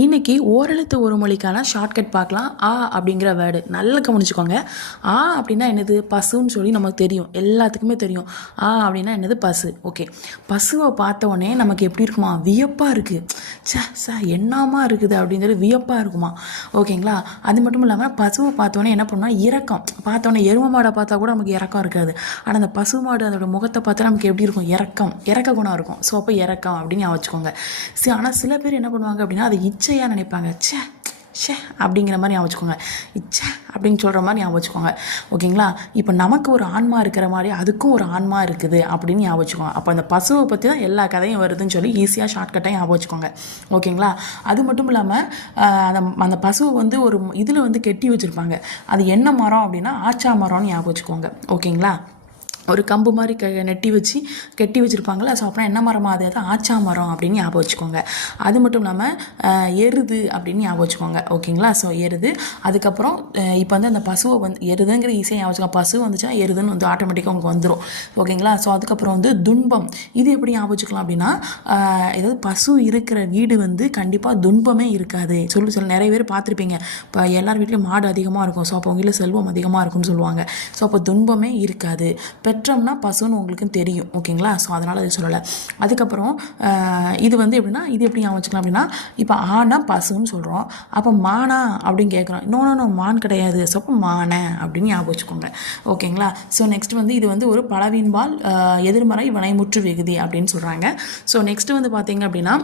இன்னைக்கு ஓரெழுத்து ஒரு மொழிக்கான ஷார்ட்கட் பார்க்கலாம். அப்படிங்கிற வேர்டு நல்லா கவனிச்சுக்கோங்க. அப்படின்னா என்னது? பசுன்னு சொல்லி நமக்கு தெரியும், எல்லாத்துக்குமே தெரியும். அப்படின்னா என்னது? பசு. ஓகே, பசுவை பார்த்த உடனே நமக்கு எப்படி இருக்குமா? வியப்பாக இருக்குது. என்னமா இருக்குது அப்படின்னு சொல்லி வியப்பாக இருக்குமா? ஓகேங்களா? அது மட்டும் இல்லாமல் பசுவை பார்த்தோன்னே என்ன பண்ணால் இரக்கம். பார்த்தோன்னே எரும மாடை பார்த்தா கூட நமக்கு இறக்கம் இருக்காது. ஆனால் அந்த பசு மாடு அதோட முகத்தை பார்த்தா நமக்கு எப்படி இருக்கும்? இறக்க குணம் இருக்கும். ஸோ அப்போ இறக்கம் அப்படின்னு வச்சுக்கோங்க. ஆனால் சில பேர் என்ன பண்ணுவாங்க அப்படின்னா அது இச்சையாக நினைப்பாங்க. ச்சே அப்படிங்கிற மாதிரி வச்சுக்கோங்க. இச்சே அப்படின்னு சொல்கிற மாதிரி வச்சுக்கோங்க. ஓகேங்களா? இப்போ நமக்கு ஒரு ஆன்மா இருக்கிற மாதிரி அதுக்கும் ஒரு ஆன்மா இருக்குது அப்படின்னு வச்சுக்கோங்க. அப்போ அந்த பசுவை பற்றி தான் எல்லா கதையும் வருதுன்னு சொல்லி ஈஸியாக ஷார்ட்கட்டாக வச்சுக்கோங்க. ஓகேங்களா? அது மட்டும் இல்லாமல் அந்த பசுவை வந்து ஒரு இதில் வந்து கெட்டி வச்சுருப்பாங்க. அது என்ன மரம் அப்படின்னா ஆச்சா மரம்னு வச்சுக்கோங்க. ஓகேங்களா? ஒரு கம்பு மாதிரி கெட்டி வச்சுருப்பாங்களா. ஸோ அப்புறம் என்ன மரமாக? அது ஆச்சா மரம் அப்படின்னு வச்சுக்கோங்க. அது மட்டும் இல்லாமல் எருது அப்படின்னு வச்சுக்கோங்க. ஓகேங்களா? ஸோ எருது. அதுக்கப்புறம் இப்போ வந்து அந்த பசுவை வந்து எருதுங்கிற ஈஸியாக வச்சுக்கோங்க. பசு வந்துச்சுன்னா எருதுன்னு வந்து ஆட்டோமேட்டிக்காக உங்களுக்கு வந்துடும். ஓகேங்களா? ஸோ அதுக்கப்புறம் வந்து துன்பம். இது எப்படி வச்சுக்கலாம் அப்படின்னா ஏதாவது பசு இருக்கிற வீடு வந்து கண்டிப்பாக துன்பமே இருக்காது. சொல்ல நிறைய பேர் பார்த்துருப்பீங்க. இப்போ எல்லார் வீட்லேயும் மாடு அதிகமாக இருக்கும். ஸோ அப்போ அவங்க வீட்டில் செல்வம் அதிகமாக இருக்கும்னு சொல்லுவாங்க. ஸோ அப்போ துன்பமே இருக்காது. பெற்றோம்னா பசுன்னு உங்களுக்கு தெரியும். ஓகேங்களா? ஸோ அதனால் அது சொல்லலை. அதுக்கப்புறம் இது வந்து எப்படின்னா இது எப்படி வச்சுக்கலாம் அப்படின்னா இப்போ ஆனா பசுன்னு சொல்கிறோம். அப்போ மானா அப்படின்னு கேட்குறோம். இன்னொன்று மான் கிடையாது. ஸோ அப்போ மானை அப்படின்னு வச்சுக்கோங்க. ஓகேங்களா? ஸோ நெக்ஸ்ட் வந்து இது வந்து ஒரு பலவீன்பால் எதிர்மறை வினைமுற்று விகுதி அப்படின்னு சொல்கிறாங்க. ஸோ நெக்ஸ்ட் வந்து பார்த்தீங்க அப்படின்னா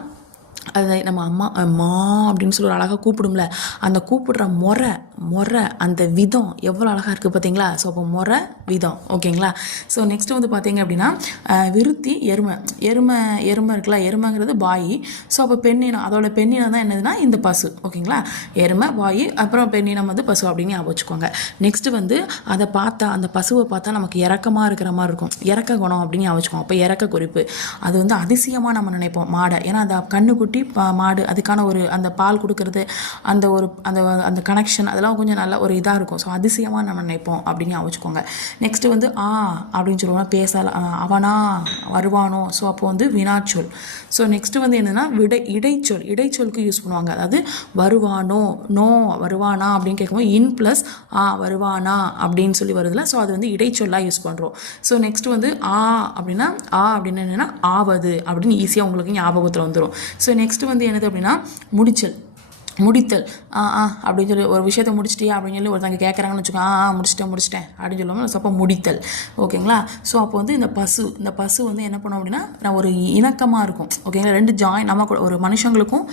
அதை நம்ம அம்மா அப்படின்னு சொல்லி ஒரு அழகாக கூப்பிடும்ல, அந்த கூப்பிடுற முறை அந்த விதம் எவ்வளோ அழகாக இருக்குது பார்த்தீங்களா? ஸோ அப்போ முறை விதம். ஓகேங்களா? ஸோ நெக்ஸ்ட்டு வந்து பார்த்தீங்க அப்படின்னா விருத்தி எருமை இருக்குல்ல, எருமைங்கிறது பாயி. ஸோ அப்போ பெண்ணினம், அதோட பெண்ணினம் தான் என்னதுன்னா இந்த பசு. ஓகேங்களா? எருமை பாயி, அப்புறம் பெண்ணினம் வந்து பசு அப்படின்னு வச்சுக்கோங்க. நெக்ஸ்ட்டு வந்து அதை பார்த்தா அந்த பசுவை பார்த்தா நமக்கு இறக்கமாக இருக்கிற மாதிரி இருக்கும். இறக்க குணம் அப்படின்னு வச்சுக்கோங்க. அப்போ இறக்க குறிப்பு. அது வந்து அதிசயமாக நம்ம நினைப்போம் மாடை. ஏன்னா அந்த கண்ணுக்குட்டி மாடு அதுக்கான ஒரு அந்த பால் கொடுக்கறது அந்த ஒரு அந்த கனெக்ஷன் அதெல்லாம் கொஞ்சம் நல்ல ஒரு இதாக இருக்கும். ஸோ அதிசயமாக நம்ம நினைப்போம் அப்படின்னு வச்சுக்கோங்க. நெக்ஸ்ட்டு வந்து அப்படின்னு சொல்லுவோம்னா பேசலாம், அவனா வருவானோ. ஸோ அப்போ வந்து வினாச்சொல். ஸோ நெக்ஸ்ட்டு வந்து என்னென்னா இடைச்சொலுக்கு யூஸ் பண்ணுவாங்க. அதாவது வருவானோ, நோ வருவானா அப்படின்னு கேட்கும்போது இன் ப்ளஸ் வருவானா அப்படின்னு சொல்லி வருதுல. ஸோ அது வந்து இடைச்சொல்லாக யூஸ் பண்ணுறோம். ஸோ நெக்ஸ்ட்டு வந்து அப்படின்னா அப்படின்னு என்னென்னா ஆவது அப்படின்னு ஈஸியாக உங்களுக்கு ஞாபகத்தில் வந்துடும். ஸோ நெக்ஸ்ட்டு வந்து என்னது அப்படின்னா முடித்தல். அப்படின்னு சொல்லி ஒரு விஷயத்தை முடிச்சிட்டியா அப்படின்னு சொல்லி ஒருத்தங்க கேட்குறாங்கன்னு வச்சுக்கோங்க. முடிச்சிட்டேன் அப்படின்னு சொல்லுவாங்க. ஸோ அப்போ முடித்தல். ஓகேங்களா? ஸோ அப்போ வந்து இந்த பசு வந்து என்ன பண்ணும் அப்படின்னா நான் ஒரு இணக்கமாக இருக்கும். ஓகேங்களா? ரெண்டு ஜாயின் நம்ம ஒரு மனுஷங்களுக்கும்